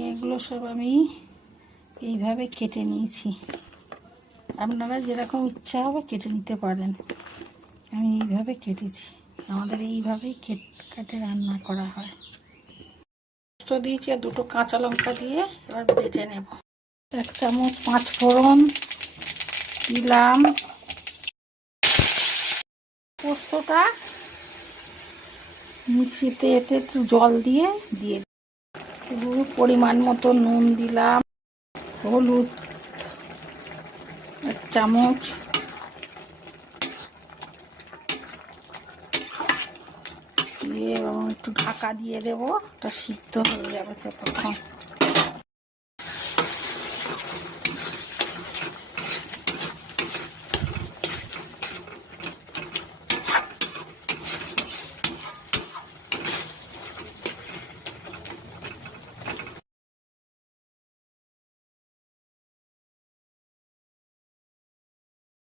এগুলো সব আমি এইভাবে কেটে নিয়েছি। আপনারা যেরকম ইচ্ছা হবে কেটে নিতে পারেন। আমি এইভাবে কেটেছি। আমাদের এইভাবেই কেট, কেটে রান্না করা হয়। তো দিয়েছি আর দুটো কাঁচা লঙ্কা দিয়ে এবার বেটে নেব। এক চামচ পাঁচ ফোড়ন দিলাম। পোস্তটা মিক্সিতে এতে জল দিয়ে দিয়ে। একটু পরিমাণ মতো নুন দিলাম, হলুদ, এক চামচ। দিয়ে এবং একটু ঢাকা দিয়ে দেবো, ওটা সিদ্ধ হয়ে যাবে ততক্ষণ।